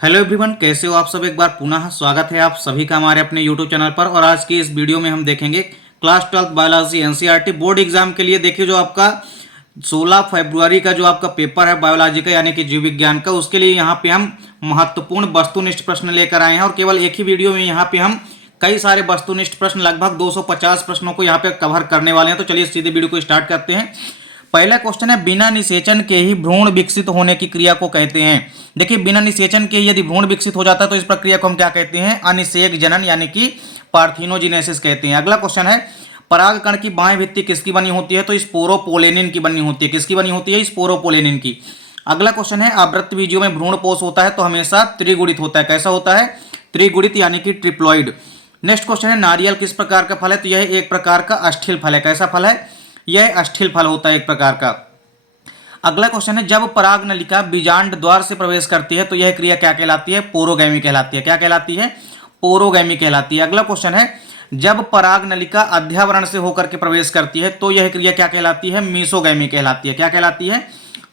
Hello everyone, कैसे हो आप सब। एक बार पुनः स्वागत है आप सभी का हमारे अपने यूट्यूब चैनल पर। और आज की इस वीडियो में हम देखेंगे class 12 biology NCERT board exam के लिए। देखिए, जो आपका 16 फरवरी का जो आपका पेपर है बायोलॉजी का यानी कि जीव विज्ञान का, उसके लिए यहाँ पे हम महत्वपूर्ण वस्तुनिष्ठ प्रश्न लेकर आए हैं। और केवल एक ही वीडियो में यहाँ पे हम कई सारे वस्तुनिष्ठ प्रश्न, लगभग 250 प्रश्नों को यहाँ पे कवर करने वाले हैं। तो चलिए सीधे वीडियो को स्टार्ट करते हैं। पहला क्वेश्चन है, बिना निषेचन के ही भ्रूण विकसित होने की क्रिया को कहते हैं। देखिए, बिना निषेचन के यदि भ्रूण विकसित हो जाता है तो इस प्रक्रिया को हम क्या कहते हैं? अनिषेक जनन यानी कि पार्थिनोजेनेसिस कहते हैं। अगला क्वेश्चन है, परागकण की बाह्य भित्ति किसकी बनी होती है? तो स्पोरोपोलेनिन की बनी होती है। किसकी बनी होती है? स्पोरोपोलेनिन की। अगला क्वेश्चन है, आवृत्त बीजों में भ्रूण पोष होता है तो हमेशा त्रिगुणित होता है। कैसा होता है? त्रिगुणित यानी कि ट्रिप्लॉइड। नेक्स्ट क्वेश्चन है, नारियल किस प्रकार का फल है? तो यह एक प्रकार का अस्थिल फल है। कैसा फल है? यह अस्थिल फल होता है एक प्रकार का। अगला क्वेश्चन है, जब पराग नलिका बीजांड द्वार से प्रवेश करती है तो यह क्रिया क्या कहलाती है? पोरोगैमी कहलाती है। क्या कहलाती है? पोरोगैमी कहलाती है। अगला क्वेश्चन है, जब पराग नलिका अध्यावरण से होकर के प्रवेश करती है तो यह क्रिया क्या कहलाती है? मीसोगैमी कहलाती है। क्या कहलाती है?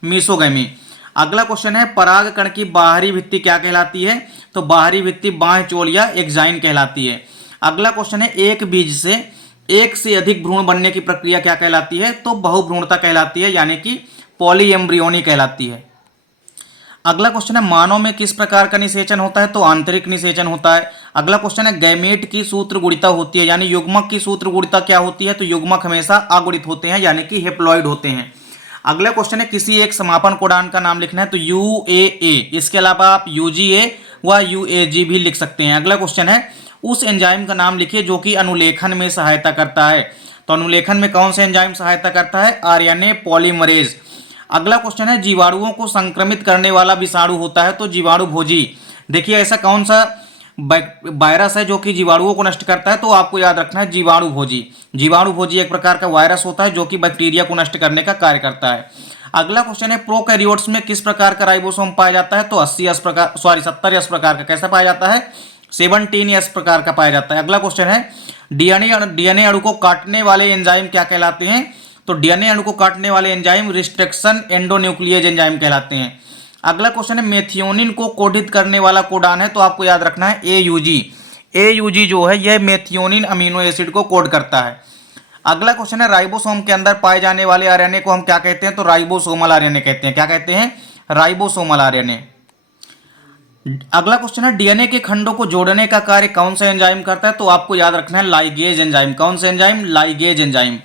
मीसोगैमी। अगला क्वेश्चन है, पराग कण की बाहरी भित्ति क्या कहलाती है? तो बाहरी भित्ति बाह्य चोल या एक्साइन कहलाती है। अगला क्वेश्चन है, एक बीज से एक से अधिक भ्रूण बनने की प्रक्रिया क्या कहलाती है? तो बहुभ्रूणता कहलाती है यानी कि पॉलीएम्ब्रियोनी कहलाती है। अगला क्वेश्चन है, मानव में किस प्रकार का निषेचन होता है? तो आंतरिक निषेचन होता है। अगला क्वेश्चन है, गैमेट की सूत्रगुणिता होती है यानी युग्मक की सूत्रगुणिता क्या होती है? तो युग्मक हमेशा अगुणित होते हैं यानी कि हेप्लॉइड होते हैं। अगला क्वेश्चन है, किसी एक समापन कोडान का नाम लिखना है तो यूएए। इसके अलावा आप यूजीए व यूएजी भी लिख सकते हैं। अगला क्वेश्चन है, उस एंजाइम का नाम लिखिए जो कि अनुलेखन में सहायता करता है। तो अनुलेखन में कौन सा एंजाइम सहायता करता है? RNA polymerase. अगला क्वेश्चन है, जीवाणुओं को संक्रमित करने वाला विषाणु होता है तो जीवाणु भोजी। देखिए, ऐसा कौन सा वायरस है जो कि जीवाणुओं को नष्ट करता है? तो आपको याद रखना है जीवाणु भोजी। जीवाणु भोजी एक प्रकार का वायरस होता है जो कि बैक्टीरिया को नष्ट करने का कार्य करता है। अगला क्वेश्चन है, प्रोकैरियोट्स में किस प्रकार का राइबोसोम पाया जाता है? तो 70 प्रकार का। कैसा पाया जाता है? 17 प्रकार का पाया जाता है। अगला क्वेश्चन है, डीएनए अणु को काटने वाले एंजाइम क्या कहलाते हैं? तो डीएनए अणु को काटने वाले एंजाइम रिस्ट्रिक्शन एंडोन्यूक्लियेज एंजाइम कहलाते हैं। अगला क्वेश्चन है, मेथियोनिन को कोडित करने वाला कोडान है तो आपको याद रखना है एयूजी। एयूजी जो है यह मेथियोनिन अमीनो एसिड को कोड करता है। अगला क्वेश्चन है, राइबोसोम के अंदर पाए जाने वाले आरएनए को हम क्या कहते हैं? तो राइबोसोमल आरएनए कहते हैं। क्या कहते हैं? Ribosomal RNA. अगला क्वेश्चन है, डीएनए के खंडों को जोड़ने का कार्य कौन सा एंजाइम करता है? तो आपको याद रखना है लाइगेज एंजाइम। कौन सा enzyme? Ligase enzyme.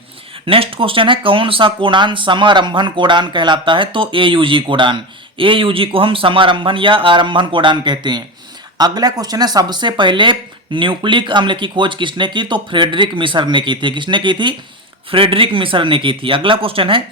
Next question है, कौन सा कोडान समारंभन कोडान कहलाता है? तो एयूजी कोडान। एयूजी को हम समारंभन या आरंभन कोडान कहते हैं। अगला क्वेश्चन है, सबसे पहले न्यूक्लिक अम्ल की खोज किसने की? तो फ्रेडरिक मिसर ने की थी। किसने की थी? फ्रेडरिक मिसर ने की थी। अगला क्वेश्चन है,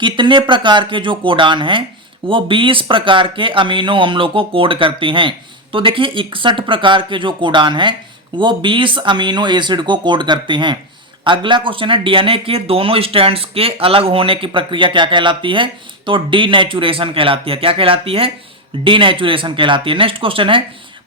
कितने प्रकार के जो कोडान हैं वो 20 प्रकार के अमीनो अम्लों को कोड करते हैं? तो देखिए, 61 प्रकार के जो कोडान हैं वो 20 अमीनो एसिड को कोड करते हैं। अगला क्वेश्चन है, डीएनए के दोनों स्ट्रैंड्स के अलग होने की प्रक्रिया क्या कहलाती है? तो डीनेचुरेशन कहलाती है। क्या कहलाती है? डीनेचुरेशन कहलाती है। नेक्स्ट क्वेश्चन है,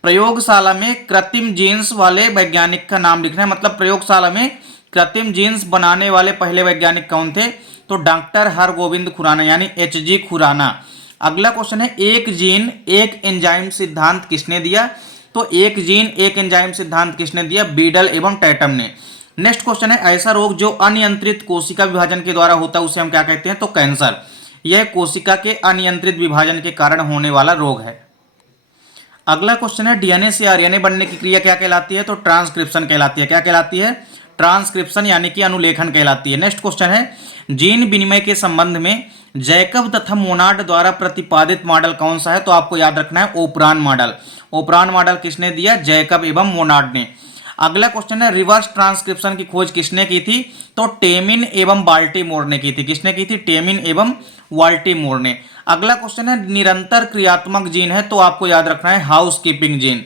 प्रयोगशाला में कृत्रिम जीन्स वाले वैज्ञानिक का नाम लिखना है। मतलब प्रयोगशाला में कृत्रिम जीन्स बनाने वाले पहले वैज्ञानिक कौन थे? तो डॉक्टर हरगोविंद खुराना यानी एचजी खुराना। अगला क्वेश्चन है, एक जीन एक एंजाइम सिद्धांत किसने दिया? तो एक जीन एक एंजाइम सिद्धांत किसने दिया? बीडल एवं टैटम ने। नेक्स्ट क्वेश्चन है, ऐसा रोग जो अनियंत्रित कोशिका विभाजन के द्वारा होता है उसे हम क्या कहते हैं? तो कैंसर। यह कोशिका के अनियंत्रित विभाजन के कारण होने वाला रोग है। अगला क्वेश्चन है, डीएनए से आरएनए बनने की क्रिया क्या कहलाती है? तो ट्रांसक्रिप्शन कहलाती है। क्या कहलाती है? ट्रांसक्रिप्शन यानी कि अनुलेखन कहलाती है। नेक्स्ट क्वेश्चन है, जीन विनिमय के संबंध में जैकब तथा मोनार्ड द्वारा प्रतिपादित मॉडल कौन सा है? तो आपको याद रखना है ओपरान मॉडल। ओपरान मॉडल किसने दिया? जैकब एवं मोनार्ड ने। अगला क्वेश्चन है, रिवर्स ट्रांसक्रिप्शन की खोज किसने की थी? तो टेमिन एवं बाल्टीमोर ने की थी। किसने की थी? टेमिन एवं बाल्टीमोर ने। अगला क्वेश्चन है, निरंतर क्रियात्मक जीन है तो आपको याद रखना है हाउस कीपिंग जीन।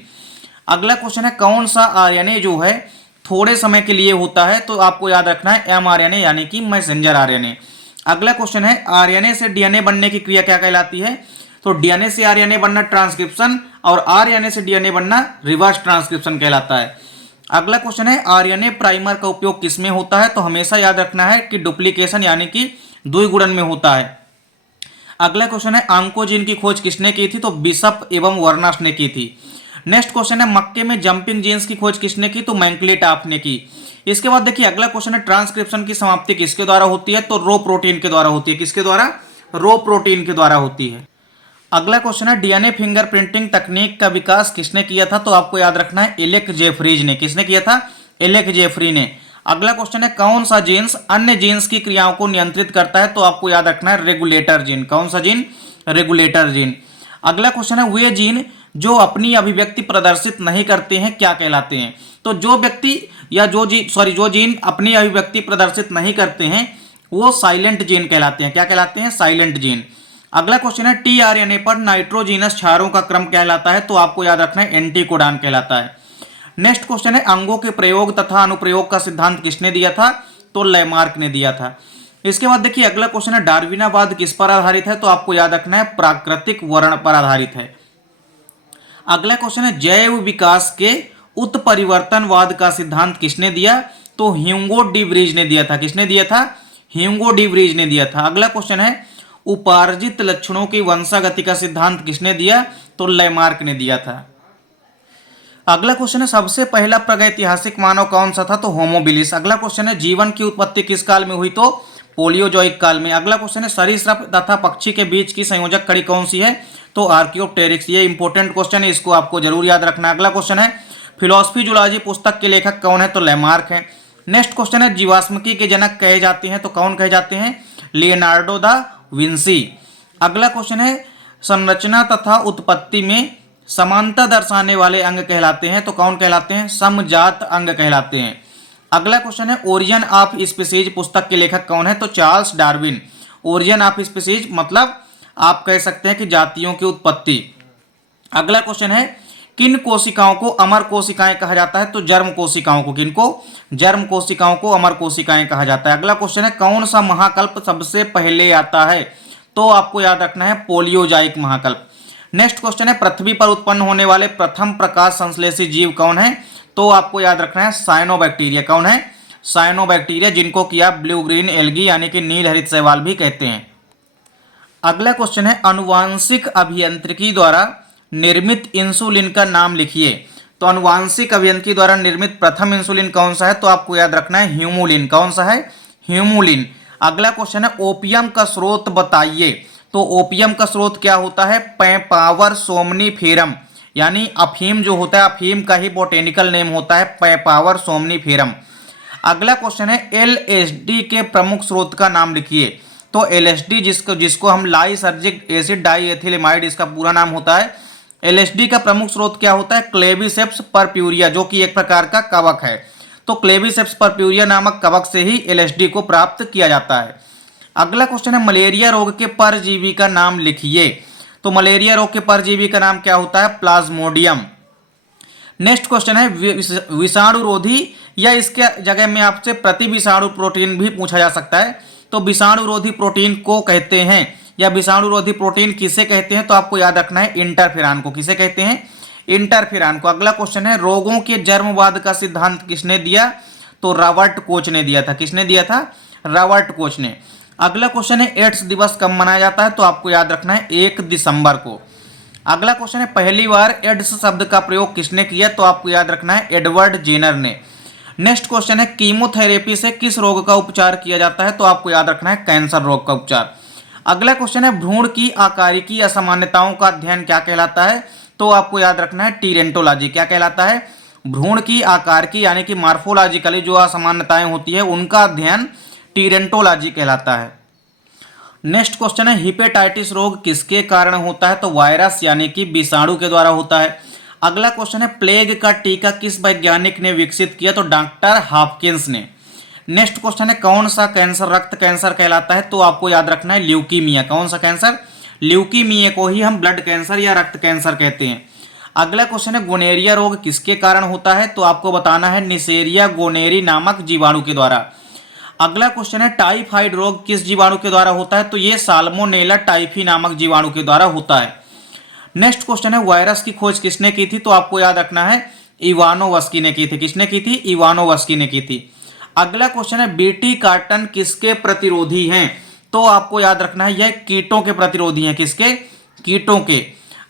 अगला क्वेश्चन है, कौन सा आरएनए जो है थोड़े समय के लिए होता है? तो आपको याद रखना है एमआरएनए यानी कि मैसेंजर आरएनए। अगला क्वेश्चन है, आरएनए से डीएनए बनने की क्रिया क्या कहलाती है? तो डीएनए से आरएनए बनना ट्रांसक्रिप्शन और आरएनए से डीएनए बनना रिवर्स ट्रांसक्रिप्शन कहलाता है। अगला क्वेश्चन है, आरएनए प्राइमर का उपयोग किसमें होता है? तो हमेशा याद रखना है कि डुप्लीकेशन यानी कि द्विगुणन में होता है। अगला क्वेश्चन है आंकोजीन की खोज किसने की थी? तो बिशप एवं वर्नस ने की थी। नेक्स्ट क्वेश्चन है मक्के में जंपिंग जीन्स की खोज किसने की? तो मैंकलिटॉफ ने की। इसके बाद देखिए अगला क्वेश्चन है ट्रांसक्रिप्शन की समाप्ति किसके द्वारा होती है? तो रो प्रोटीन के द्वारा होती है। किसके द्वारा? रो प्रोटीन के द्वारा होती है। अगला क्वेश्चन है डीएनए फिंगरप्रिंटिंग तकनीक का विकास किसने किया था? तो आपको याद रखना है एलेक जेफरीज ने। किसने किया था? एलेक जेफरी ने। अगला क्वेश्चन है कौन सा जीन्स अन्य जीन्स की क्रियाओं को नियंत्रित करता है? तो आपको याद रखना है रेगुलेटर जीन। कौन सा जीन? Regulator gene. अगला क्वेश्चन है वे जीन जो अपनी अभिव्यक्ति प्रदर्शित नहीं करते हैं क्या कहलाते हैं? तो जो व्यक्ति या जो जीन अपनी अभिव्यक्ति प्रदर्शित नहीं करते हैं वो साइलेंट जीन कहलाते हैं। क्या कहलाते हैं? Silent gene. अगला क्वेश्चन है टीआरएनए पर नाइट्रोजीनस क्षारों का क्रम कहलाता है? तो आपको याद रखना है एंटीकोडॉन कहलाता है। नेक्स्ट क्वेश्चन है अंगों के प्रयोग तथा अनुप्रयोग का सिद्धांत किसने दिया था? तो लैमार्क ने दिया था। इसके बाद देखिए अगला क्वेश्चन है डार्विनावाद किस पर आधारित है? तो आपको याद रखना है प्राकृतिक वर्ण पर आधारित है। अगला क्वेश्चन है जैव विकास के उत्परिवर्तनवाद का सिद्धांत किसने दिया? तो ह्यूगो डी व्रीज ने दिया था। किसने दिया था? ह्यूगो डी व्रीज ने दिया था। अगला क्वेश्चन है उपार्जित लक्षणों की वंशागति का सिद्धांत किसने दिया? तो लैमार्क ने दिया था। अगला क्वेश्चन है सबसे पहला प्रागैतिहासिक मानव कौन सा था? तो होमोबिलिस। अगला क्वेश्चन है जीवन की उत्पत्ति किस काल में हुई? तो पोलियोजोइक काल में। अगला क्वेश्चन है सरीसृप तथा पक्षी के बीच की संयोजक कड़ी कौन सी है? तो आर्कियोप्टेरिक्स। ये इंपॉर्टेंट क्वेश्चन है, इसको आपको जरूर याद रखना है। अगला क्वेश्चन है फिलोसफी जूलॉजी पुस्तक के लेखक कौन है? तो लैमार्क है। नेक्स्ट क्वेश्चन है जीवाश्मकी के जनक कहे जाते हैं तो कौन कहे जाते हैं? Leonardo da Vinci. अगला क्वेश्चन है संरचना तथा उत्पत्ति में समानता दर्शाने वाले अंग कहलाते हैं तो कौन कहलाते हैं? समजात अंग कहलाते हैं। अगला क्वेश्चन है ओरिजिन ऑफ स्पीसीज पुस्तक के लेखक कौन है? तो Charles Darwin. Origin of species मतलब आप कह सकते हैं कि जातियों की उत्पत्ति। अगला क्वेश्चन है किन कोशिकाओं को अमर कोशिकाएं कहा जाता है? तो जर्म कोशिकाओं को। किनको? जर्म कोशिकाओं को अमर कोशिकाएं कहा जाता है। अगला क्वेश्चन है कौन सा महाकल्प सबसे पहले आता है? तो आपको याद रखना है पोलियोजाइक महाकल्प। नेक्स्ट क्वेश्चन है पृथ्वी पर उत्पन्न होने वाले प्रथम प्रकाश संश्लेषी जीव कौन है? तो आपको याद रखना है साइनोबैक्टीरिया। कौन है? साइनोबैक्टीरिया, जिनको कि आप ब्लू ग्रीन एल्गी यानी कि नील हरित शैवाल भी कहते हैं। अगला क्वेश्चन है अनुवांशिक अभियांत्रिकी द्वारा निर्मित इंसुलिन का नाम लिखिए। तो अनुवांशिक अभियांत्रिकी द्वारा निर्मित प्रथम इंसुलिन कौन सा है? तो आपको याद रखना है ह्यूमुलिन। कौन सा है? ह्यूमुलिन। अगला क्वेश्चन है ओपियम का स्रोत बताइए। तो ओपियम का स्रोत क्या होता है? पैपावर सोमनीफेरम, यानी अफीम जो होता है अफीम का ही बोटेनिकल नेम होता है पैपावर सोमनीफेरम। अगला क्वेश्चन है एलएसडी के प्रमुख स्रोत का नाम लिखिए। तो एलएसडी जिसको हम लाइसर्जिक एसिड डाइएथिलेमाइड इसका पूरा नाम होता है। एलएसडी का प्रमुख स्रोत क्या होता है? क्लेविसेप्स परप्यूरिया, जो कि एक प्रकार का कवक है। तो क्लेविसेप्स परप्यूरिया नामक कवक से ही एलएसडी को प्राप्त किया जाता है। अगला क्वेश्चन है मलेरिया रोग के परजीवी का नाम लिखिए। तो मलेरिया रोग के परजीवी का नाम क्या होता है? प्लाज्मोडियम। नेक्स्ट क्वेश्चन है विषाणुरोधी, या इसके जगह में आपसे प्रति विषाणु प्रोटीन भी पूछा जा सकता है। तो विषाणुरोधी प्रोटीन को कहते हैं या विषाणुरोधी प्रोटीन किसे कहते हैं? तो आपको याद रखना है इंटरफेरॉन को। किसे कहते हैं? इंटरफेरॉन को। अगला क्वेश्चन है रोगों के जन्मवाद का सिद्धांत किसने दिया? तो रॉबर्ट कोच ने दिया था। किसने दिया था? रॉबर्ट कोच ने। अगला क्वेश्चन है एड्स दिवस कब मनाया जाता है? तो आपको याद रखना है 1 दिसंबर को। अगला क्वेश्चन है पहली बार एड्स शब्द का प्रयोग किसने किया? तो आपको याद रखना है एडवर्ड जेनर ने। नेक्स्ट क्वेश्चन है कीमोथेरेपी से किस रोग का उपचार किया जाता है? तो आपको याद रखना है कैंसर रोग का उपचार। अगला क्वेश्चन है भ्रूण की आकारिकी असामान्यताओं का अध्ययन क्या कहलाता है? तो आपको याद रखना है टीरेंटोलॉजी। क्या कहलाता है? भ्रूण की आकार की यानी कि मार्फोलॉजिकली जो असामान्यताएं होती है उनका अध्ययन टीरेंटोलॉजी कहलाता है। नेक्स्ट क्वेश्चन है हिपेटाइटिस रोग किसके कारण होता है? तो वायरस यानी कि विषाणु के द्वारा होता है। अगला क्वेश्चन है प्लेग का टीका किस वैज्ञानिक ने विकसित किया? तो डॉक्टर हॉपकिंस ने। नेक्स्ट क्वेश्चन है कौन सा कैंसर रक्त कैंसर कहलाता है? तो आपको याद रखना है ल्यूकीमिया। कौन सा कैंसर? ल्यूकीमिया को ही हम ब्लड कैंसर या रक्त कैंसर कहते हैं। अगला क्वेश्चन है गोनेरिया रोग किसके कारण होता है? तो आपको बताना है निसेरिया गोनेरी नामक जीवाणु के द्वारा। अगला क्वेश्चन है टाइफाइड रोग किस जीवाणु के द्वारा होता है? तो ये साल्मोनेला टाइफी नामक जीवाणु के द्वारा होता है। नेक्स्ट क्वेश्चन है वायरस की खोज किसने की थी? तो आपको याद रखना है इवानोवस्की ने की थी। किसने की थी? इवानोवस्की ने की थी। अगला क्वेश्चन है बीटी कार्टन किसके प्रतिरोधी हैं? तो तो आपको याद रखना है यह कीटों के प्रतिरोधी हैं। किसके? कीटों के।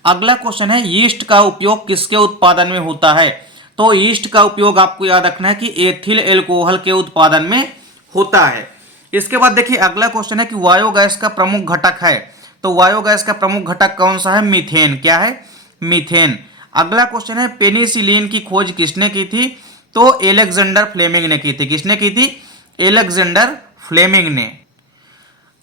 अगला क्वेश्चन है यीस्ट का उपयोग किसके उत्पादन में होता है? तो यीस्ट का उपयोग आपको याद रखना है कि एथिल एल्कोहल के उत्पादन में होता है। इसके बाद देखिए अगला क्वेश्चन है कि बायोगैस का प्रमुख घटक है। तो बायोगैस का प्रमुख घटक कौन सा है? मीथेन। क्या है? मीथेन। अगला क्वेश्चन है पेनिसिलिन की खोज किसने की थी? तो एलेक्जेंडर फ्लेमिंग ने की थी। किसने की थी? एलेक्जेंडर फ्लेमिंग ने।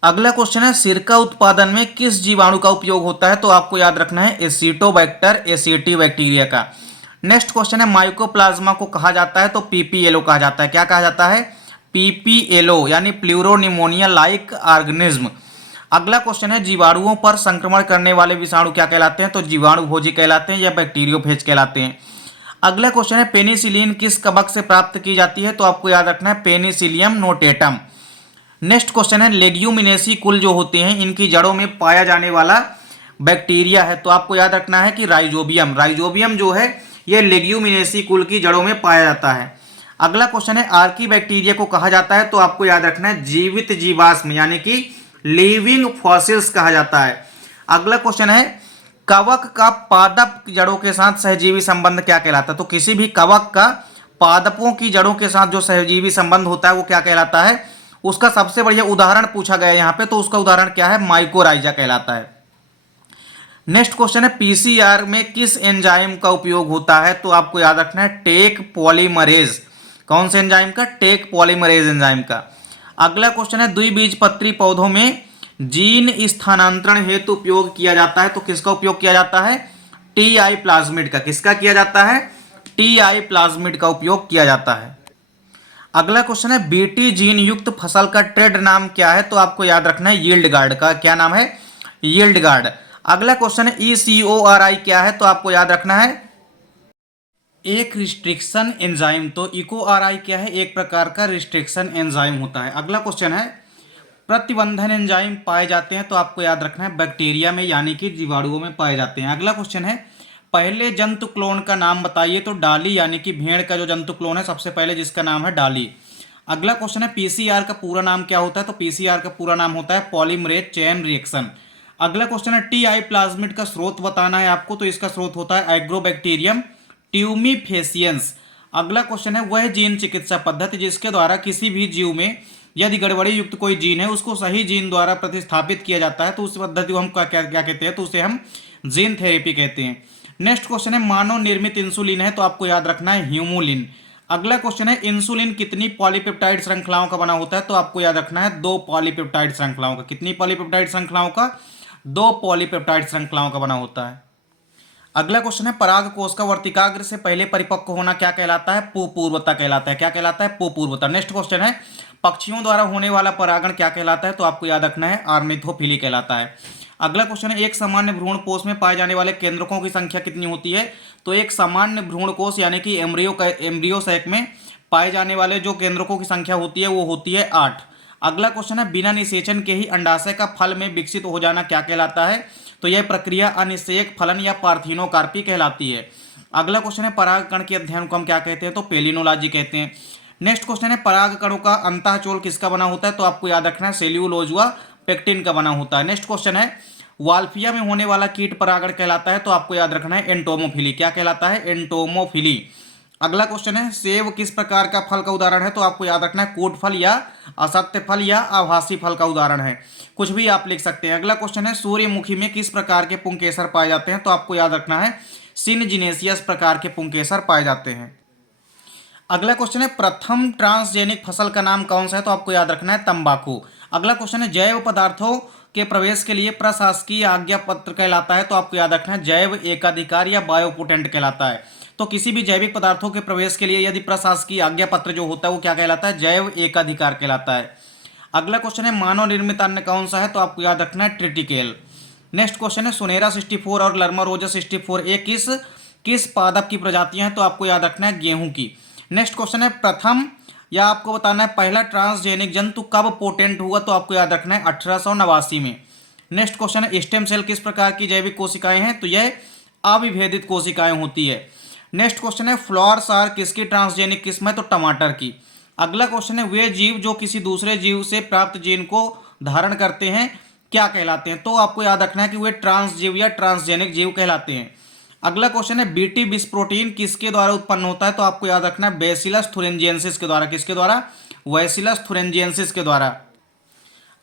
अगला क्वेश्चन है सिरका उत्पादन में किस जीवाणु का उपयोग होता है? तो आपको याद रखना है एसिटोबैक्टर एसिटिबैक्टीरिया का। नेक्स्ट क्वेश्चन है माइकोप्लाज्मा को कहा जाता है? तो पीपीएलओ कहा जाता है। क्या कहा जाता है? पीपीएलओ यानी प्लूरोनिमोनिया लाइक ऑर्गेनिज्म। अगला क्वेश्चन है जीवाणुओं पर संक्रमण करने वाले विषाणु क्या कहलाते हैं? तो जीवाणु भोजी कहलाते हैं या बैक्टीरियोफेज कहलाते हैं। अगला क्वेश्चन है पेनिसिलिन किस कवक से प्राप्त की जाती है? तो आपको याद रखना है पेनिसिलियम नोटेटम। नेक्स्ट क्वेश्चन है लेग्यूमिनेसी कुल जो होते हैं इनकी जड़ों में पाया जाने वाला बैक्टीरिया है। तो आपको याद रखना है कि राइजोबियम। राइजोबियम जो है यह लेग्यूमिनेसी कुल की जड़ों में पाया जाता है। अगला क्वेश्चन है आर्की बैक्टीरिया को कहा जाता है? तो आपको याद रखना है जीवित जीवाश्म यानी कि लिविंग फॉसिल्स कहा जाता है। अगला क्वेश्चन है कवक का पादप जड़ों के साथ सहजीवी संबंध क्या कहलाता है? तो किसी भी कवक का पादपों की जड़ों के साथ जो सहजीवी संबंध होता है वो क्या कहलाता है? उसका सबसे बढ़िया उदाहरण पूछा गया है यहाँ पे, तो उसका उदाहरण क्या है? माइकोराइजा कहलाता है। नेक्स्ट क्वेश्चन है पीसीआर में किस एंजाइम का उपयोग होता है? तो आपको याद रखना है टेक पॉलीमरेज। कौन से एंजाइम का? टेक पॉलीमरेज एंजाइम का। अगला क्वेश्चन है द्विबीजपत्री पौधों में जीन स्थानांतरण हेतु उपयोग किया जाता है? तो किसका उपयोग किया जाता है? टीआई प्लाज्मिड का। किसका किया जाता है? टीआई प्लाज्मिड का उपयोग किया जाता है। अगला क्वेश्चन है बीटी जीन युक्त फसल का ट्रेड नाम क्या है? तो आपको याद रखना है यील्ड गार्ड का। क्या नाम है? Yield guard. अगला क्वेश्चन है ECORI क्या है? तो आपको याद रखना है एक रिस्ट्रिक्शन एंजाइम। तो ECORI क्या है? एक प्रकार का रिस्ट्रिक्शन एंजाइम होता है। अगला क्वेश्चन है प्रतिबंधन एंजाइम पाए जाते हैं? तो आपको याद रखना है बैक्टीरिया में यानी कि जीवाणुओं में पाए जाते हैं। अगला क्वेश्चन है पहले जंतु क्लोन का नाम बताइए? तो डाली यानी कि भेड़ का जो जंतु क्लोन है सबसे पहले जिसका नाम है डाली। अगला क्वेश्चन है पीसीआर का पूरा नाम क्या होता है? तो पीसीआर का पूरा नाम होता है पॉलीमरेज चेन रिएक्शन। अगला क्वेश्चन है टीआई प्लाज्मिड का स्रोत बताना है आपको? तो इसका स्रोत होता है एग्रोबैक्टीरियम ट्यूमीफेसियंस। अगला क्वेश्चन है वह जीन चिकित्सा पद्धति जिसके द्वारा किसी भी जीव में यदि गड़बड़ी युक्त कोई जीन है उसको सही जीन द्वारा प्रतिस्थापित किया जाता है तो उस पद्धति को हम क्या क्या कहते हैं? तो उसे हम जीन थेरेपी कहते हैं। नेक्स्ट क्वेश्चन है मानव निर्मित इंसुलिन है? तो आपको याद रखना है ह्यूमुलिन। अगला क्वेश्चन है इंसुलिन कितनी पॉलीपेप्टाइड श्रृंखलाओं का बना होता है? तो आपको याद रखना है 2 पॉलीपेप्टाइड श्रृंखलाओं का। कितनी पॉलीपेप्टाइड श्रृंखलाओं का? 2 पॉलीपेप्टाइड श्रृंखलाओं का बना होता है। अगला क्वेश्चन है पराग कोष का वर्तिकाग्र से पहले परिपक्व होना क्या कहलाता है? पुपूर्वता कहलाता है। क्या कहलाता है? पुपूर्वता। नेक्स्ट क्वेश्चन है पक्षियों द्वारा होने वाला परागण क्या कहलाता है? तो आपको याद रखना है ऑर्निथोफिली कहलाता है। अगला क्वेश्चन है एक सामान्य भ्रूणकोष में पाए जाने वाले केंद्रकों की संख्या कितनी होती है? तो एक सामान्य भ्रूणकोष यानी कि एम्ब्रियो सैक में पाए जाने वाले जो केंद्रकों की संख्या होती है वो होती है 8। अगला क्वेश्चन है बिना निषेचन के ही अंडाशय का फल में विकसित हो जाना क्या कहलाता है? तो यह प्रक्रिया अनिषेक फलन या पार्थिनोकार्पी कहलाती है। अगला क्वेश्चन है परागकण के अध्ययन को हम क्या कहते हैं? तो पेलिनोलॉजी कहते हैं। नेक्स्ट क्वेश्चन है परागकणों का अंतःचोल किसका बना होता है? तो आपको याद रखना है सेल्यूलोज व पेक्टिन का बना होता है। नेक्स्ट क्वेश्चन है वाल्फिया में होने वाला कीट परागण कहलाता है? तो आपको याद रखना है एंटोमोफिली। क्या कहलाता है? एंटोमोफिली। अगला क्वेश्चन है सेब किस प्रकार का फल का उदाहरण है? तो आपको याद रखना है कूट फल या असत्य फल या आभासी फल का उदाहरण है। कुछ भी आप लिख सकते हैं। अगला क्वेश्चन है सूर्यमुखी में किस प्रकार के पुंकेसर पाए जाते हैं? तो आपको याद रखना है सिनजिनेसियस प्रकार के पुंकेसर पाए जाते हैं। अगला क्वेश्चन है प्रथम ट्रांसजेनिक फसल का नाम कौन सा है? तो आपको याद रखना है तंबाकू। अगला क्वेश्चन है जैव पदार्थों के प्रवेश के लिए प्रशासकीय आज्ञा पत्र कहलाता है? तो आपको याद रखना है जैव एकाधिकार या बायोपोटेंट कहलाता है। तो किसी भी जैविक पदार्थों के प्रवेश के लिए यदि प्रशासकीय आज्ञा पत्र जो होता है वो क्या कहलाता है? जैव एकाधिकार कहलाता है। अगला क्वेश्चन है मानव निर्मित अन्न कौन सा है? तो आपको याद रखना है ट्रिटिकेल। नेक्स्ट क्वेश्चन है सुनेरा 64 और लर्मारोजा 64 ये किस पादप की प्रजातियां हैं? तो आपको याद रखना है गेहूं की। नेक्स्ट क्वेश्चन है प्रथम या आपको बताना है पहला ट्रांसजेनिक जंतु कब पोटेंट हुआ? तो आपको याद रखना है 1889 में। नेक्स्ट क्वेश्चन है स्टेम सेल किस प्रकार की जैविक कोशिकाएं हैं? तो यह अविभेदित कोशिकाएं होती है। नेक्स्ट क्वेश्चन है फ्लावर सार किसकी ट्रांसजेनिक किस्म है? तो टमाटर की। अगला क्वेश्चन है वे जीव जो किसी दूसरे जीव से प्राप्त जीन को धारण करते हैं क्या कहलाते हैं? तो आपको याद रखना है कि वे ट्रांसजीव या ट्रांसजेनिक जीव कहलाते हैं। अगला क्वेश्चन है बीटी बिस प्रोटीन किसके द्वारा उत्पन्न होता है? तो आपको याद रखना है बैसिलस थुरिंजिएंसिस के द्वारा। किसके द्वारा? बैसिलस थुरिंजिएंसिस के द्वारा।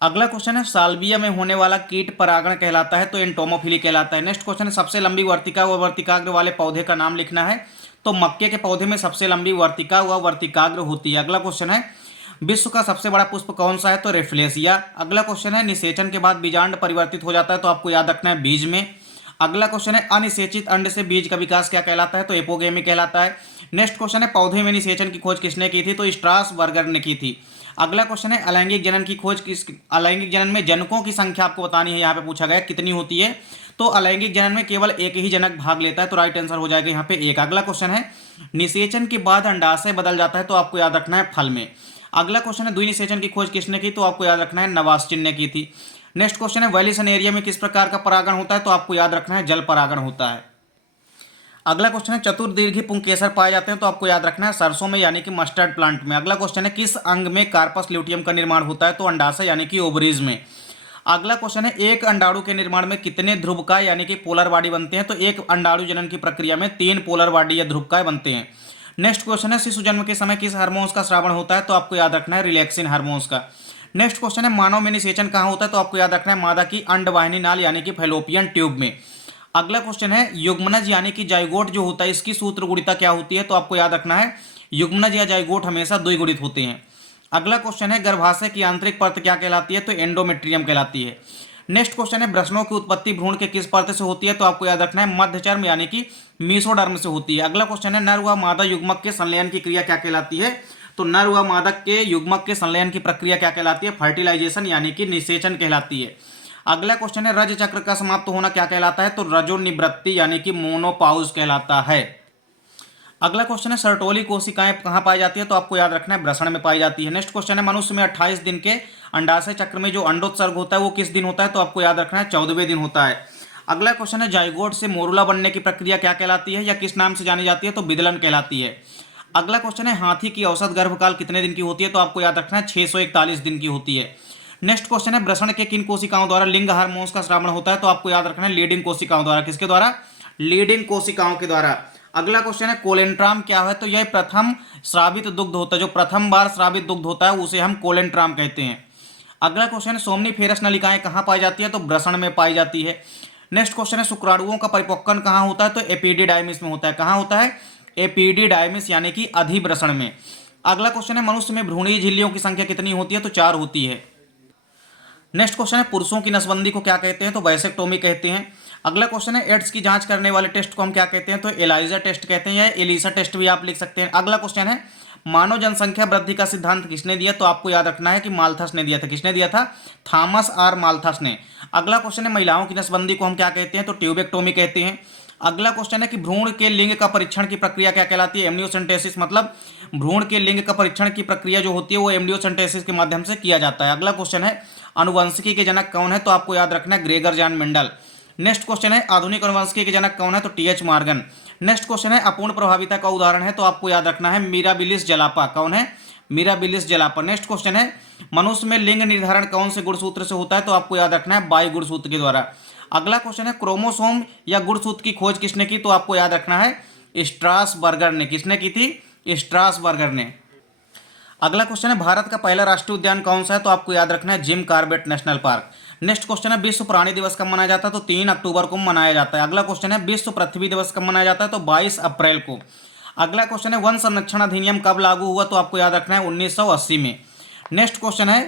अगला क्वेश्चन है साल्विया में होने वाला कीट परागण कहलाता है? तो एंटोमोफिली कहलाता है। नेक्स्ट क्वेश्चन है सबसे लंबी वर्तिका व वर्तिकाग्र वाले पौधे का नाम लिखना है। तो मक्के के पौधे में सबसे लंबी वर्तिका व वर्तिकाग्र होती है। अगला क्वेश्चन है विश्व का सबसे बड़ा पुष्प कौन सा है? तो रेफ्लेसिया। अगला क्वेश्चन है निषेचन के बाद बीजांड परिवर्तित हो जाता है? तो आपको याद रखना है बीज में। अगला क्वेश्चन है अनिषेचित अंड से बीज का विकास क्या कहलाता है? तो एपोगेमी कहलाता है। नेक्स्ट क्वेश्चन है पौधे में निषेचन की खोज किसने की थी? तो स्ट्रासबर्गर ने की थी। अगला क्वेश्चन है अलैंगिक जनन की खोज किस अलैंगिक जनन में जनकों की संख्या आपको बतानी है। यहाँ पे पूछा गया कितनी होती है? तो अलैंगिक जनन में केवल एक ही जनक भाग लेता है। तो राइट आंसर हो जाएगा यहाँ पे एक। अगला क्वेश्चन है निषेचन के बाद अंडाशय बदल जाता है? तो आपको याद रखना है फल में। अगला क्वेश्चन है द्विनिषेचन की खोज किसने की? तो आपको याद रखना है नवास्टिन ने की थी। नेक्स्ट क्वेश्चन है वैलिसन एरिया में किस प्रकार का परागण होता है? तो आपको याद रखना है जल परागण होता है। अगला क्वेश्चन है चतुर्दीर्घी पुंकेसर पाए जाते हैं? तो आपको याद रखना है सरसों में यानी कि मस्टर्ड प्लांट में। अगला क्वेश्चन है किस अंग में कार्पस ल्यूटियम का निर्माण होता है? तो अंडाशय यानी कि ओवरीज में। अगला क्वेश्चन है एक अंडाणु के निर्माण में कितने ध्रुवकाय यानी कि पोलर बॉडी बनते हैं? तो एक अंडाणु जनन की प्रक्रिया में 3 पोलर बॉडी या ध्रुवकाय बनते हैं। नेक्स्ट क्वेश्चन है शिशु जन्म के समय किस हार्मोन्स का स्रावण होता है? तो आपको याद रखना है रिलैक्सिन हार्मोन्स का। नेक्स्ट क्वेश्चन है मानव में निषेचन कहाँ होता है? तो आपको याद रखना है मादा की अंडवाहिनी नाल यानी कि फैलोपियन ट्यूब में। अगला क्वेश्चन है युग्मनज यानी कि जाइगोट जो होता है इसकी सूत्र गुणिता क्या होती है? तो आपको याद रखना है युग्मनज या जाइगोट हमेशा द्विगुणित होते हैं। अगला क्वेश्चन है गर्भाशय की आंतरिक परत क्या कहलाती है? तो एंडोमेट्रियम कहलाती है। नेक्स्ट क्वेश्चन है वृषणों की उत्पत्ति भ्रूण के किस परत से होती है? तो आपको याद रखना है मध्यचर्म यानी कि मीसोडर्म से होती है। अगला क्वेश्चन है नर व मादा युग्मक के संलयन की क्रिया क्या कहलाती है? तो नर व मादक के युग्मक के संलयन की प्रक्रिया क्या कहलाती है? फर्टिलाइजेशन यानी कि निषेचन कहलाती है। अगला क्वेश्चन है रज चक्र का समाप्त होना क्या कहलाता है? तो रजोनिवृत्ति यानी कि मोनोपाउज कहलाता है। अगला क्वेश्चन है सर्टोली कोशिकाएं कहाँ पाई जाती है? तो आपको याद रखना है वृषण में पाई जाती है। नेक्स्ट क्वेश्चन है मनुष्य में 28 दिन के अंडाशय चक्र में जो अंडोत्सर्ग होता है वो किस दिन होता है? तो आपको याद रखना है 14वें दिन होता है। अगला क्वेश्चन है जाइगोट से मोरुला बनने की प्रक्रिया क्या कहलाती है या किस नाम से जानी जाती है? तो विदलन कहलाती है। अगला क्वेश्चन है हाथी की औसत गर्भकाल कितने दिन की होती है? तो आपको याद रखना है 641 दिन की होती है। नेक्स्ट क्वेश्चन है वृषण के किन कोशिकाओं द्वारा लिंग हार्मोन्स का स्रावण होता है? तो आपको याद रखना है लीडिंग कोशिकाओं द्वारा। किसके द्वारा? लीडिंग कोशिकाओं के द्वारा। अगला क्वेश्चन है कोलेंट्राम क्या है? तो यह प्रथम स्रावित दुग्ध होता है, जो प्रथम बार स्रावित दुग्ध होता है उसे हम कोलेंट्राम कहते हैं। अगला क्वेश्चन है सोमनीफेरस नलिकाएं कहाँ पाई जाती है? तो वृषण में पाई जाती है। नेक्स्ट क्वेश्चन है शुक्राणुओं का परिपक्वन कहाँ होता है? तो एपिडिडाइमिस में होता है। कहाँ होता है? एपिडिडाइमिस यानी कि अधिवृषण में। अगला क्वेश्चन है मनुष्य में भ्रूणीय झिल्लियों की संख्या कितनी होती है? तो 4 होती है। नेक्स्ट क्वेश्चन है पुरुषों की नसबंदी को क्या कहते हैं? तो वैसेक्टोमी कहते हैं। अगला क्वेश्चन है एड्स की जांच करने वाले टेस्ट को हम क्या कहते हैं? तो एलाइजा टेस्ट कहते हैं या एलिसा टेस्ट भी आप लिख सकते हैं। अगला क्वेश्चन है मानव जनसंख्या वृद्धि का सिद्धांत किसने दिया? तो आपको याद रखना है कि माल्थस ने दिया था। किसने दिया था? थॉमस आर माल्थस ने। अगला क्वेश्चन है महिलाओं की नसबंदी को हम क्या कहते हैं? तो ट्यूबेक्टोमी कहते हैं। अगला क्वेश्चन है कि भ्रूण के लिंग का परीक्षण की प्रक्रिया क्या कहलाती है? एम्नियोसेंटेसिस। मतलब भ्रूण के लिंग का परीक्षण की प्रक्रिया जो होती है वो एम्नियोसेंटेसिस के माध्यम से किया जाता है। अगला क्वेश्चन है अनुवंशिकी के जनक कौन है? तो आपको याद रखना है Gregor John Mendel. Next question है आधुनिक अनुवंशिकी के जनक कौन है? तो टीएच मॉर्गन। नेक्स्ट क्वेश्चन है अपूर्ण प्रभाविता का उदाहरण है? तो आपको याद रखना है मिराबिलिस जलापा। कौन है? मिराबिलिस जलापा। नेक्स्ट क्वेश्चन है मनुष्य में लिंग निर्धारण कौन से गुणसूत्र से होता है? तो आपको याद रखना है बाई गुणसूत्र के द्वारा। अगला क्वेश्चन है क्रोमोसोम या गुणसूत्र की खोज किसने की? तो आपको याद रखना है स्ट्रासबर्गर ने। किसने की थी? स्ट्रासबर्गर ने। अगला क्वेश्चन है भारत का पहला राष्ट्रीय उद्यान कौन सा है? तो आपको याद रखना है Jim Corbett national park. Next question है विश्व प्राणी दिवस कब मनाया जाता है? तो 3 अक्टूबर को मनाया जाता है। अगला क्वेश्चन है विश्व पृथ्वी दिवस कब मनाया जाता है? तो 22 अप्रैल को। अगला क्वेश्चन है वन संरक्षण अधिनियम कब लागू हुआ? तो आपको याद रखना है 1980 में। नेक्स्ट क्वेश्चन है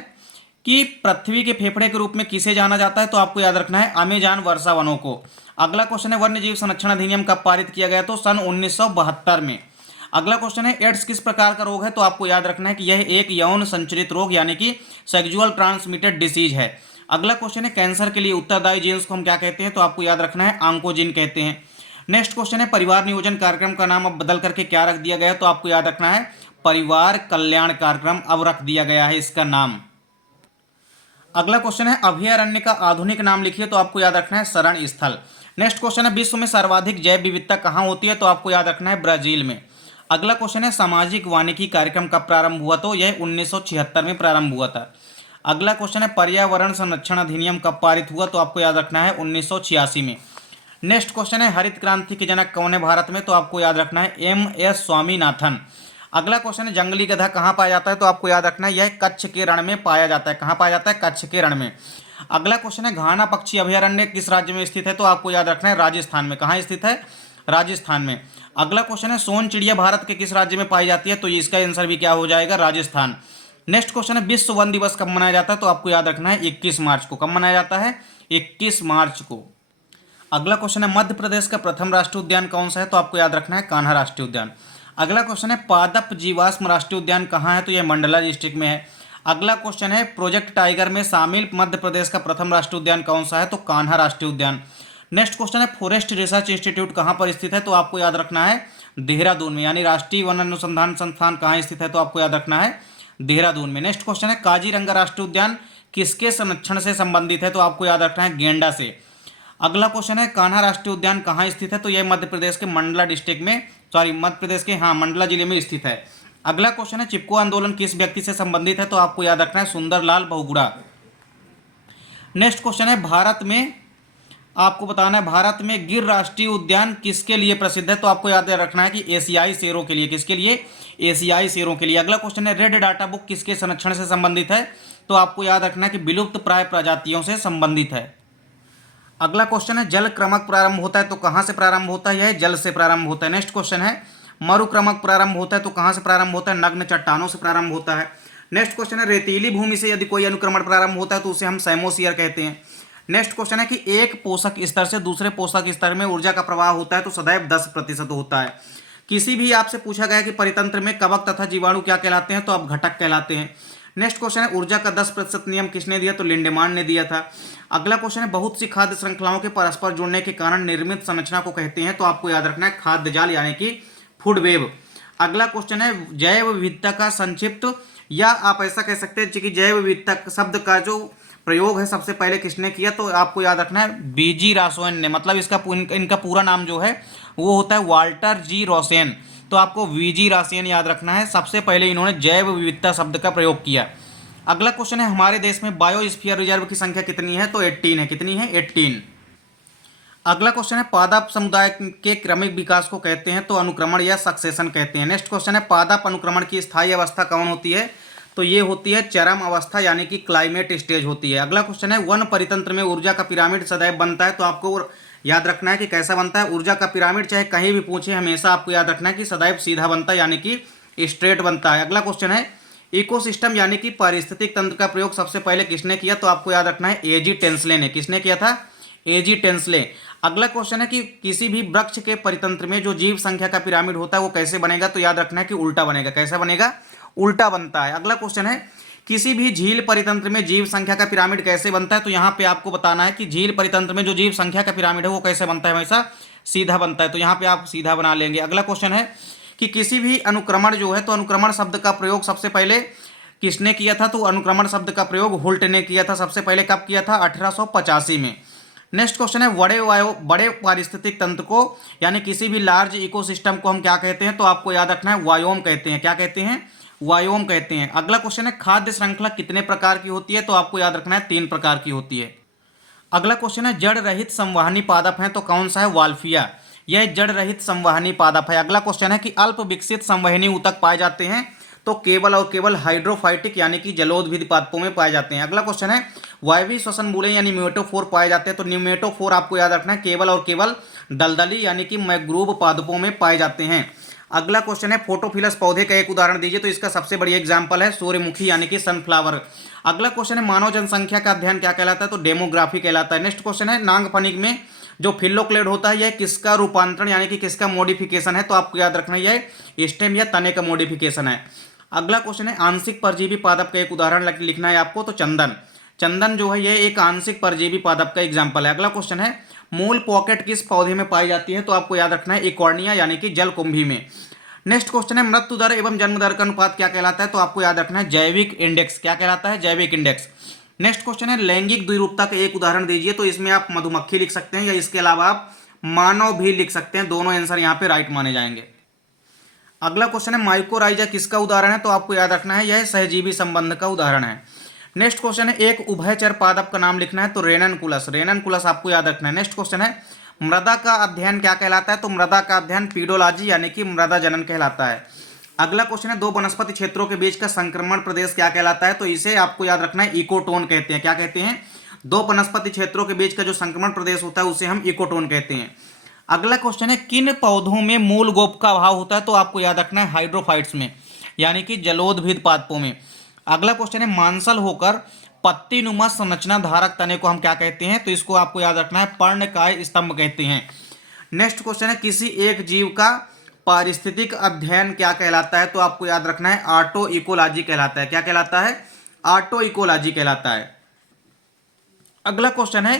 कि पृथ्वी के फेफड़े के रूप में किसे जाना जाता है? तो आपको याद रखना है अमेजान वर्षा वनों को। अगला क्वेश्चन है वन्य जीव संरक्षण अधिनियम कब पारित किया गया? तो सन 1972 में। अगला क्वेश्चन है एड्स किस प्रकार का रोग है? तो आपको याद रखना है कि यह एक यौन संचरित रोग यानी कि सेक्सुअल ट्रांसमिटेड डिसीज है। अगला क्वेश्चन है कैंसर के लिए उत्तरदायी जीन्स को हम क्या कहते हैं? तो आपको याद रखना है ऑन्कोजीन कहते हैं। नेक्स्ट क्वेश्चन है परिवार नियोजन कार्यक्रम का नाम अब बदल करके क्या रख दिया गया? तो आपको याद रखना है परिवार कल्याण कार्यक्रम अब रख दिया गया है इसका नाम। अगला क्वेश्चन है अभयारण्य का आधुनिक नाम लिखिए। तो आपको याद रखना है शरण स्थल। नेक्स्ट क्वेश्चन है विश्व में सर्वाधिक जैव विविधता कहाँ होती है? तो आपको याद रखना है ब्राजील में। अगला क्वेश्चन है सामाजिक वानिकी कार्यक्रम कब प्रारंभ हुआ? तो यह 1976 में प्रारंभ हुआ था। अगला क्वेश्चन है पर्यावरण संरक्षण अधिनियम कब पारित हुआ, तो आपको याद रखना है 1986 में। नेक्स्ट क्वेश्चन है हरित क्रांति के जनक कौन है भारत में, तो आपको याद रखना है MS स्वामीनाथन। अगला क्वेश्चन है जंगली गधा कहाँ पाया जाता है, तो आपको याद रखना है यह कच्छ के रण में पाया जाता है। कहाँ पाया जाता है, कच्छ के रण में। अगला क्वेश्चन है घाना पक्षी अभयारण्य किस राज्य में स्थित है, तो आपको याद रखना है राजस्थान में। कहाँ स्थित है, राजस्थान में। अगला क्वेश्चन है सोन चिड़िया भारत के किस राज्य में पाई जाती है, तो इसका आंसर भी क्या हो जाएगा, राजस्थान। नेक्स्ट क्वेश्चन है विश्व वन दिवस कब मनाया जाता है, तो आपको याद रखना है 21 मार्च को। कब मनाया जाता है, 21 मार्च को। अगला क्वेश्चन है मध्य प्रदेश का प्रथम राष्ट्रीय उद्यान कौन सा है, तो आपको याद रखना है कान्हा राष्ट्रीय उद्यान। अगला क्वेश्चन है पादप जीवाश्म राष्ट्रीय उद्यान कहाँ है, तो यह मंडला डिस्ट्रिक्ट में है। अगला क्वेश्चन है प्रोजेक्ट टाइगर में शामिल मध्य प्रदेश का प्रथम राष्ट्रीय उद्यान कौन सा है, तो कान्हा राष्ट्रीय उद्यान। नेक्स्ट क्वेश्चन है फॉरेस्ट रिसर्च इंस्टीट्यूट कहाँ पर स्थित है, तो आपको याद रखना है देहरादून में। यानी राष्ट्रीय वन अनुसंधान संस्थान कहाँ स्थित है, तो आपको याद रखना है देहरादून में। नेक्स्ट क्वेश्चन है काजीरंगा राष्ट्रीय उद्यान किसके संरक्षण से संबंधित है, तो आपको याद रखना है गेंडा से। अगला क्वेश्चन है कान्हा राष्ट्रीय उद्यान कहाँ स्थित है, तो यह मध्य प्रदेश के मंडला डिस्ट्रिक्ट में, मध्य प्रदेश के मंडला जिले में स्थित है। अगला क्वेश्चन है चिपको आंदोलन किस व्यक्ति से संबंधित है, तो आपको याद रखना है सुंदरलाल बहुगुणा। नेक्स्ट क्वेश्चन है भारत में, आपको बताना है भारत में गिर राष्ट्रीय उद्यान किसके लिए प्रसिद्ध है, तो आपको याद रखना है कि एशियाई शेरों के लिए। किसके लिए, एशियाई शेरों के लिए। अगला क्वेश्चन है रेड डाटा बुक किसके संरक्षण से संबंधित है, तो आपको याद रखना है कि विलुप्त प्राय प्रजातियों से संबंधित है। अगला क्वेश्चन है जल क्रमक प्रारंभ होता है तो कहाँ से प्रारंभ होता है, यह जल से प्रारंभ होता है। नेक्स्ट क्वेश्चन है मरुक्रमक प्रारंभ होता है तो कहाँ से प्रारंभ होता है, नग्न चट्टानों से प्रारंभ होता है। नेक्स्ट क्वेश्चन है रेतीली भूमि से यदि कोई अनुक्रमण प्रारंभ होता है तो उसे हम सैमोसियर कहते हैं। नेक्स्ट क्वेश्चन है कि एक पोषक स्तर से दूसरे पोषक स्तर में ऊर्जा का प्रवाह होता है तो सदैव 10% होता है। किसी भी आपसे पूछा गया कि परितंत्र में कवक तथा जीवाणु क्या कहलाते हैं, तो आप घटक कहलाते हैं। नेक्स्ट क्वेश्चन है ऊर्जा का 10% नियम किसने दिया, तो लिंडेमान ने दिया था। अगला क्वेश्चन है बहुत सी खाद्य श्रृंखलाओं के परस्पर जुड़ने के कारण निर्मित संरचना को कहते हैं, तो आपको याद रखना है खाद्य जाल यानी कि फूड वेब। अगला क्वेश्चन है जैव विविधता का संक्षिप्त, या आप ऐसा कह सकते हैं कि जैव विविधता शब्द का जो प्रयोग है सबसे पहले किसने किया, तो आपको याद रखना है बीजी रासोन ने। मतलब इनका पूरा नाम जो है वो होता है वाल्टर जी रोसेन। तो आपको वीजी रासेन याद रखना है, सबसे पहले इन्होंने जैव विविधता शब्द का प्रयोग किया। अगला क्वेश्चन है हमारे देश में बायोस्फीयर रिजर्व की संख्या कितनी है, तो 18 है। कितनी है, 18। अगला क्वेश्चन है पादप समुदाय के क्रमिक विकास को कहते हैं तो अनुक्रमण या सक्सेशन कहते हैं। नेक्स्ट क्वेश्चन है पादप अनुक्रमण की स्थायी अवस्था कौन होती है, तो ये होती है चरम अवस्था यानी कि क्लाइमेट स्टेज होती है। अगला क्वेश्चन है वन परितंत्र में ऊर्जा का पिरामिड सदैव बनता है, तो आपको याद रखना है कि कैसा बनता है ऊर्जा का पिरामिड, चाहे कहीं भी पूछे हमेशा आपको याद रखना है कि सदैव सीधा बनता है यानी कि स्ट्रेट बनता है। अगला क्वेश्चन है इकोसिस्टम यानी कि पारिस्थितिक तंत्र का प्रयोग सबसे पहले किसने किया, तो आपको याद रखना है एजी टेंसले ने। किसने किया था, एजी टेंसले। अगला क्वेश्चन है कि किसी भी वृक्ष के परितंत्र में जो जीव संख्या का पिरामिड होता है वो कैसे बनेगा, तो याद रखना है कि उल्टा बनेगा। कैसा बनेगा, उल्टा बनता है। अगला क्वेश्चन है किसी भी झील परितंत्र में जीव संख्या का पिरामिड कैसे बनता है, तो यहाँ पे आपको बताना है कि झील परितंत्र में जो जीव संख्या का पिरामिड है वो कैसे बनता है, हमेशा सीधा बनता है। तो यहाँ पे आप सीधा बना लेंगे। अगला क्वेश्चन है कि किसी भी अनुक्रमण जो है, तो अनुक्रमण शब्द का प्रयोग सबसे पहले किसने किया था, तो अनुक्रमण शब्द का प्रयोग हुल्ट ने किया था। सबसे पहले कब किया था, 1885 में। नेक्स्ट क्वेश्चन है बड़े पारिस्थितिक तंत्र को यानी किसी भी लार्ज इकोसिस्टम को हम क्या कहते हैं, तो आपको याद रखना है वायोम कहते हैं। क्या कहते हैं, वायोम कहते हैं। अगला क्वेश्चन है खाद्य श्रृंखला कितने प्रकार की होती है, तो आपको याद रखना है 3 प्रकार की होती है। अगला क्वेश्चन है जड़ रहित संवहनी पादप है तो कौन सा है, वाल्फिया। यह जड़ रहित संवहनी पादप है। अगला क्वेश्चन है कि अल्प विकसित संवहनी ऊतक पाए जाते हैं तो केवल और केवल हाइड्रोफाइटिक यानी कि जलोदभिद पादपों में पाए जाते हैं। अगला क्वेश्चन है वायवीय श्वसन मूले यानी न्यूमेटोफोर पाए जाते हैं, तो न्यूमेटोफोर आपको याद रखना है केवल और केवल दलदली यानी कि मैंग्रोव पादपों में पाए जाते हैं। अगला क्वेश्चन है फोटोफिलस पौधे का एक उदाहरण दीजिए, तो इसका सबसे बढ़िया एग्जाम्पल है सूर्यमुखी यानी कि सनफ्लावर। अगला क्वेश्चन है मानव जनसंख्या का अध्ययन क्या कहलाता है, तो डेमोग्राफी कहलाता है। नेक्स्ट क्वेश्चन है नागफनिक में जो फिल्लोक्लेड होता है यह किसका रूपांतरण यानी कि किसका मॉडिफिकेशन है, तो आपको याद रखना है यह स्टेम या तने का मॉडिफिकेशन है। अगला क्वेश्चन है आंशिक परजीवी पादप का एक उदाहरण लिखना है आपको, तो चंदन जो है यह एक आंशिक परजीवी पादप का एग्जाम्पल है। अगला क्वेश्चन है मूल पॉकेट किस पौधे में पाई जाती है, तो आपको याद रखना है इकॉर्निया यानी कि जलकुंभी में। नेक्स्ट क्वेश्चन है मृत्यु दर एवं जन्म दर का अनुपात क्या कहलाता है, तो आपको याद रखना है जैविक इंडेक्स। क्या कहलाता है, जैविक इंडेक्स। नेक्स्ट क्वेश्चन है लैंगिक द्विरूपता का एक उदाहरण दीजिए, तो इसमें आप मधुमक्खी लिख सकते हैं या इसके अलावा आप मानव भी लिख सकते हैं, दोनों आंसर यहाँ पे राइट माने जाएंगे। अगला क्वेश्चन है माइकोराइजा किसका उदाहरण है, तो आपको याद रखना है यह सहजीवी संबंध का उदाहरण है। नेक्स्ट क्वेश्चन है एक उभयचर पादप का नाम लिखना है, तो रेननकुलस, रेननकुलस आपको याद रखना है। नेक्स्ट क्वेश्चन है मृदा का अध्ययन क्या कहलाता है, तो मृदा का अध्ययन पीडोलॉजी यानी कि मृदा जनन कहलाता है। अगला क्वेश्चन है दो वनस्पति क्षेत्रों के बीच का संक्रमण प्रदेश क्या कहलाता है, तो इसे आपको याद रखना है इकोटोन कहते हैं। क्या कहते हैं? दो वनस्पति क्षेत्रों के बीच का जो संक्रमण प्रदेश होता है उसे हम इकोटोन कहते हैं। अगला क्वेश्चन है किन पौधों में मूल गोप का अभाव होता है, तो आपको याद रखना है हाइड्रोफाइट्स में यानी कि जलोदभिद पादपों में। अगला क्वेश्चन है मांसल होकर पत्ती नुमा संरचना धारक तने को हम क्या कहते हैं, तो इसको आपको याद रखना है पर्णकाय स्तंभ कहते हैं। नेक्स्ट क्वेश्चन है किसी एक जीव का पारिस्थितिक अध्ययन क्या कहलाता है, तो आपको याद रखना है ऑटो इकोलॉजी कहलाता है। क्या कहलाता है? ऑटो इकोलॉजी कहलाता है। अगला क्वेश्चन है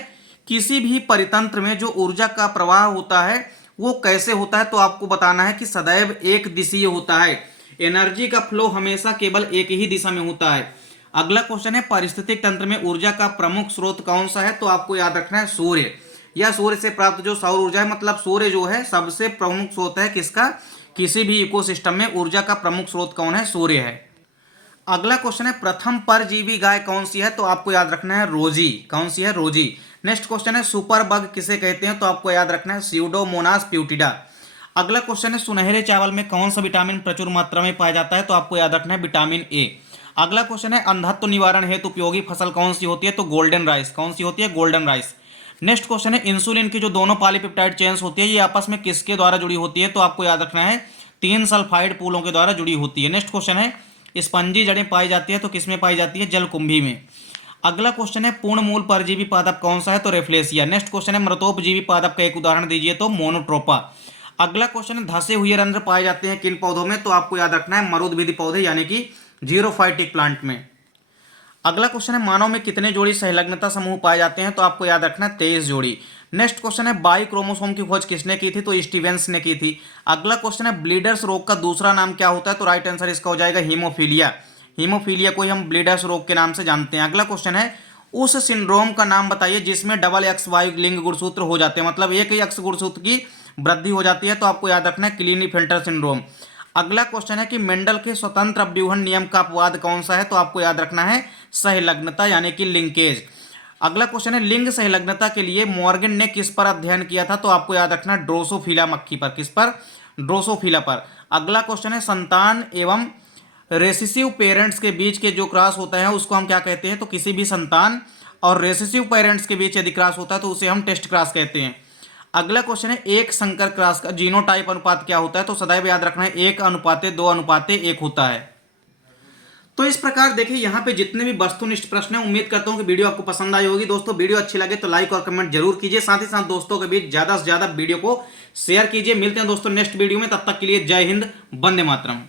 किसी भी परितंत्र में जो ऊर्जा का प्रवाह होता है वो कैसे होता है, तो आपको बताना है कि सदैव एक दिशीय होता है। एनर्जी का फ्लो हमेशा केवल एक ही दिशा में होता है। अगला क्वेश्चन है पारिस्थितिक तंत्र में ऊर्जा का प्रमुख स्रोत कौन सा है, तो आपको याद रखना है सूर्य। या सूर्य से प्राप्त जो सौर ऊर्जा है, मतलब सूर्य जो है सबसे प्रमुख स्रोत है किसका? किसी भी इकोसिस्टम में ऊर्जा का प्रमुख स्रोत कौन है? सूर्य है। अगला क्वेश्चन है प्रथम परजीवी गाय कौन सी है, तो आपको याद रखना है रोजी। कौन सी है? रोजी। नेक्स्ट क्वेश्चन है सुपर बग किसे कहते हैं, तो आपको याद रखना है स्यूडोमोनास प्यूटिडा। अगला क्वेश्चन है सुनहरे चावल में कौन सा विटामिन प्रचुर मात्रा में पाया जाता है, तो आपको याद रखना है विटामिन ए। अगला क्वेश्चन है अंधत्व निवारण हेतु उपयोगी फसल कौन सी होती है, तो गोल्डन राइस। कौन सी होती है? Golden rice. नेक्स्ट क्वेश्चन है इंसुलिन की जो दोनों पॉलीपेप्टाइड चेन्स होती है ये आपस में किसके द्वारा जुड़ी होती है, तो आपको याद रखना है 3 सल्फाइड पुलों के द्वारा जुड़ी होती है। नेक्स्ट क्वेश्चन है स्पंजी जड़ें पाई जाती है, तो किसमें पाई जाती है? जलकुंभी में। अगला क्वेश्चन है पूर्ण मूल परजीवी पादप कौन सा है, तो रेफ्लेसिया। नेक्स्ट क्वेश्चन है मृतोपजीवी पादप का एक उदाहरण दीजिए, तो मोनोट्रोपा। अगला क्वेश्चन है धसे हुए रंध्र पाए जाते हैं किन पौधों में, तो आपको याद रखना है मरुद्भिदी पौधे यानी कि जीरोफाइटिक प्लांट में। अगला क्वेश्चन है मानव में कितने जोड़ी सहलग्नता समूह पाए जाते हैं, तो आपको याद रखना है 23 जोड़ी। नेक्स्ट क्वेश्चन है बाई क्रोमोसोम की खोज किसने की थी, तो स्टीवेंस ने की थी। अगला क्वेश्चन है ब्लीडर्स रोग का दूसरा नाम क्या होता है, तो राइट आंसर इसका हो जाएगा हीमोफीलिया। हीमोफीलिया को ही हम ब्लीडर्स रोग के नाम से जानते हैं। अगला क्वेश्चन है उस सिंड्रोम का नाम बताइए जिसमें डबल एक्स वाई लिंग गुणसूत्र हो जाते हैं, मतलब एक ही एक्स गुणसूत्र की वृद्धि हो जाती है, तो आपको याद रखना है क्लीनीफेल्टर सिंड्रोम। अगला क्वेश्चन है कि मेंडल के स्वतंत्र अपव्यूहन नियम का अपवाद कौन सा है, तो आपको याद रखना है सहलग्नता यानी कि लिंकेज। अगला क्वेश्चन है लिंग सहलग्नता के लिए मॉर्गन ने किस पर अध्ययन किया था, तो आपको याद रखना है ड्रोसोफिला मक्खी पर। किस पर? ड्रोसोफिला पर। अगला क्वेश्चन है संतान एवं रेसिसिव पेरेंट्स के बीच के जो क्रॉस होता है उसको हम क्या कहते हैं, तो किसी भी संतान और रेसिसिव पेरेंट्स के बीच यदि क्रॉस होता है तो उसे हम टेस्ट क्रॉस कहते हैं। अगला क्वेश्चन है एक संकर क्रॉस का जीनोटाइप अनुपात क्या होता है, तो सदैव याद रखना है 1:2:1 होता है। तो इस प्रकार देखिए यहाँ पे जितने भी वस्तुनिष्ठ प्रश्न हैं उम्मीद करता हूँ कि वीडियो आपको पसंद आई होगी। दोस्तों वीडियो अच्छी लगे तो लाइक और कमेंट जरूर कीजिए, साथ ही साथ दोस्तों के बीच ज्यादा से ज्यादा वीडियो को शेयर कीजिए। मिलते हैं दोस्तों नेक्स्ट वीडियो में, तब तक के लिए जय हिंद, वंदे मातरम।